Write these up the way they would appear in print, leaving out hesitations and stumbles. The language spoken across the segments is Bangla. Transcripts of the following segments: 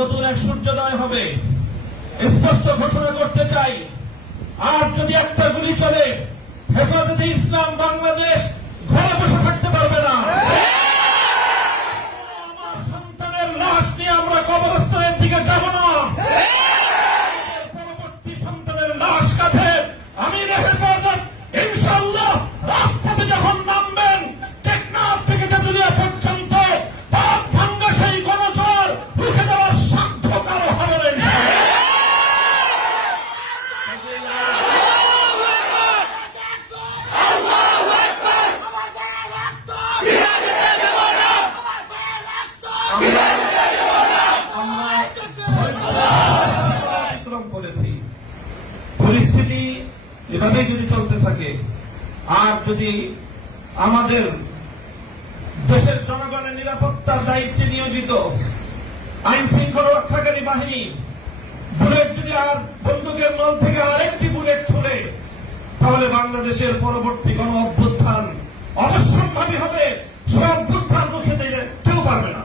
নতুন এক সূর্যোদয় হবে স্পষ্ট ঘোষণা করতে চাই। আর যদি একটা গুলি চলে, হেফাজতে ইসলাম বাংলাদেশ ঘরে বসে থাকতে পারবে না। আমার সন্তানের লাশ নিয়ে আমরা কবরস্থানের দিকে যাব না। পরবর্তী সন্তানের লাশ কাঁধে আমির হেফাজত ইনশাআল্লাহ রাজপথে যখন নামবেন, টেকনাফ থেকে তেঁতুলিয়া পর্যন্ত পাক ভাঙ্গা সেই গণজোয়ার রুখে দেওয়ার সাধ্য কারো হবে না। পরিস্থিতি এভাবেই যদি চলতে থাকে, আর যদি আমাদের দেশের জনগণের নিরাপত্তার দায়িত্বে নিয়োজিত আইন শৃঙ্খলা রক্ষাকারী বাহিনী বুলেট যদি আর বন্দুকের নল থেকে আরেকটি বুলেট ছুড়ে, তাহলে বাংলাদেশের পরবর্তী গণ অভ্যুত্থান অবশ্যম্ভাবী হবে। সে অভ্যুত্থান রুখে দিলে কেউ পারবে না।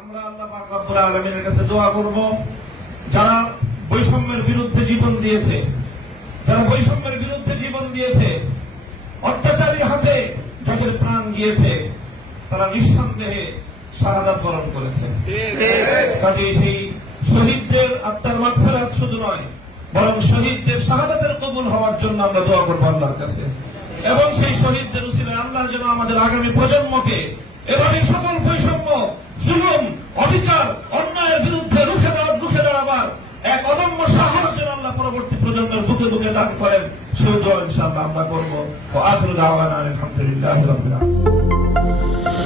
আমরা আল্লাহ পাক রব্বুল আলামিনের কাছে দোয়া করব, যারা বৈষম্যের বিরুদ্ধে জীবন দিয়েছে, অত্যাচারীর হাতে যাদের প্রাণ গিয়েছে, তারা নিঃসন্দেহে শাহাদাত বরণ করেছে। কাজে সেই শহীদদের আত্মার মাগফিরাত শুধু নয়, বরং শহীদদের শাহাদাতের কবুল হওয়ার জন্য আমরা দোয়া করবো আল্লাহর কাছে। এবং সেই শহীদদের উসিলায় আল্লাহ যেন আমাদের আগামী প্রজন্মকে এভাবে সকল বৈষম্য, জুলুম, অবিচার, অন্যায়ের বিরুদ্ধে রুখে দাঁড়াবার এক অদম্য সাহস যেন আল্লাহ পরবর্তী প্রজন্মের বুকে বুকে দান করেন, সেই দোয়া ইনশাআল্লাহ আমরা করবো। আখিরু দাওয়ানা আলহামদুলিল্লাহি রাব্বিল আলামিন।